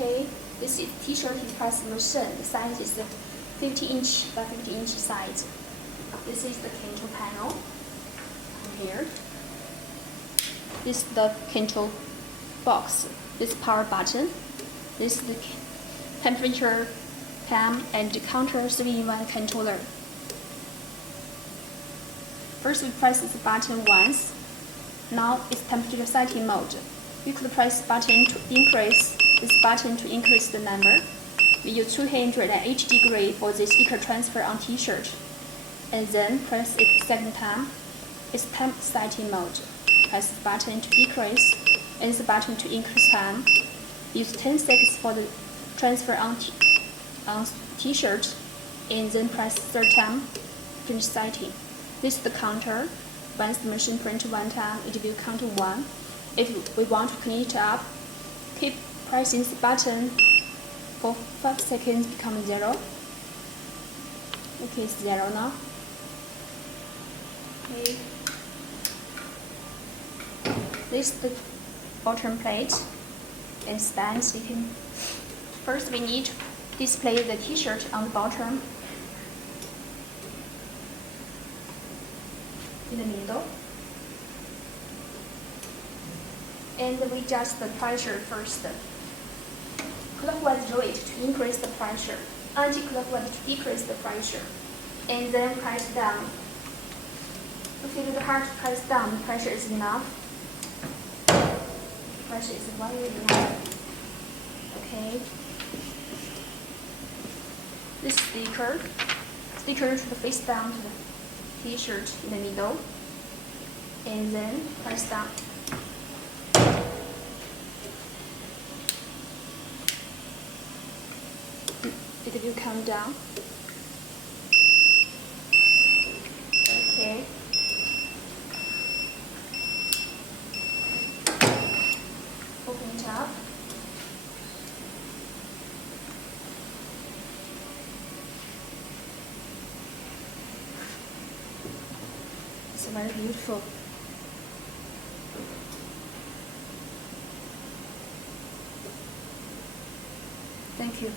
Okay, this is T-shirt press machine. The size is 50-inch by 50-inch size. This is the control panel. Here. This is the control box. This power button. This is the temperature, cam, and counter 3-in-1 controller. First, we press this button once. Now it's temperature setting mode. You could press button to increase this button to increase the number. We use 280 degrees for the speaker transfer on T-shirt, and then press it second time. It's temp setting mode. Press the button to decrease and the button to increase time. Use 10 seconds for the transfer on T-shirt, and then press third time print setting. This is the counter. Once the machine prints one time, it will count 1. If we want to clean it up, keep pressing the button for 5 seconds, become 0. Okay, it's 0 now. Okay. This is the bottom plate and stand sticking. First, we need to display the T-shirt on the bottom. In the middle. And we adjust the pressure first. Clockwise roll it to increase the pressure, anti-clockwise to decrease the pressure, and then press down. If it is hard to press down, the pressure is enough. Pressure is very enough. Okay. This sticker should face down to the T-shirt in the middle, and then press down. It will come down. Okay. Open it up. It's very beautiful. Thank you.